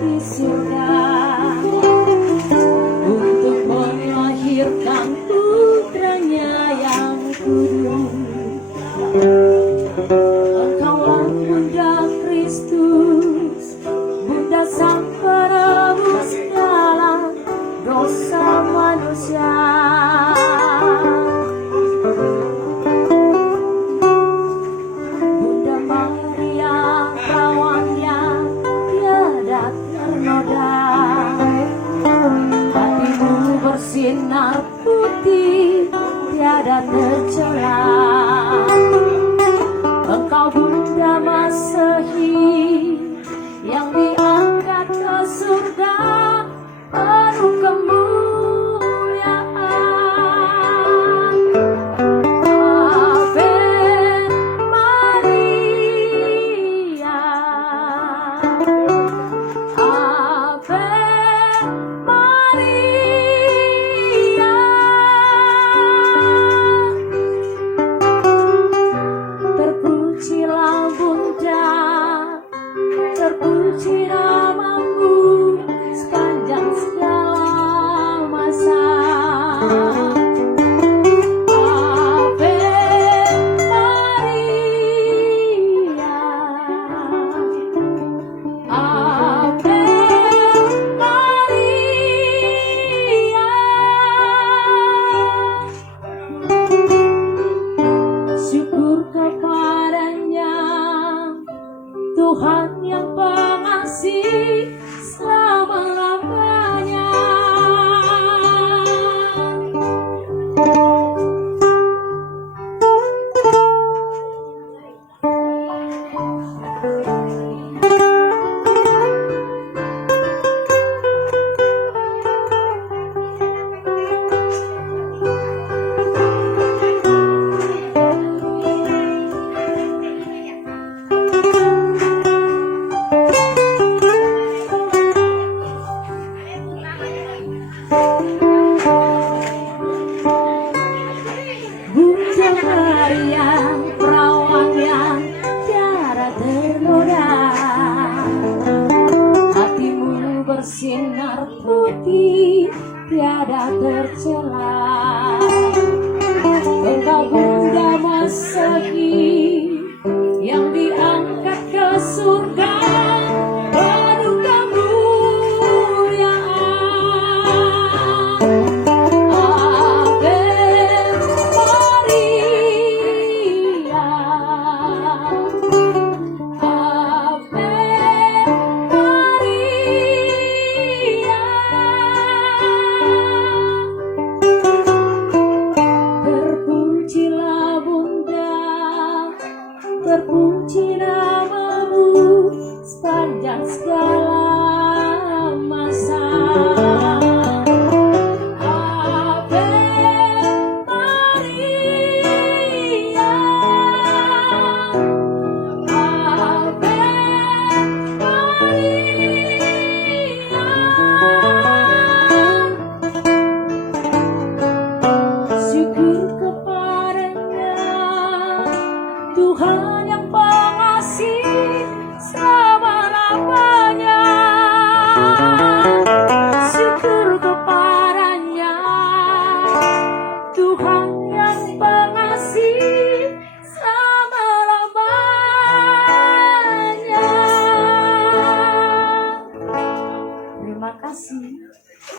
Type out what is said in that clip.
di surga untuk melahirkan putranya yang kudus. Engkaulah Bunda Kristus, Bunda Sang Penebus segala dosa manusia. Bunda Maria, perawan yang tiada ternoda, hatimu bersinar putih, tiada tercela. Engkau Bunda Masehi yang diangkat ke surga penuh kemuliaan. Ave Maria, Ave Maria. Terpujilah Bunda, terpuji namamu sepanjang segala masa. Ave Maria, Ave Maria. Syukur kepadanya, Tuhan yang pengasih selama-lamanya. Bunda Maria, perawan yang tiada ternoda, hatimu bersinar putih, tiada tercela. Engkau Bunda Masehi yang diangkat ke surga penuh kemuliaan. Ave Maria, Ave Maria. Terpujilah Bunda, terpuji namamu sepanjang segala masa. Ave Maria, Ave Maria. Syukur kepadanya, Tuhan yang pengasih selama-lamanya. Syukur kepadanya,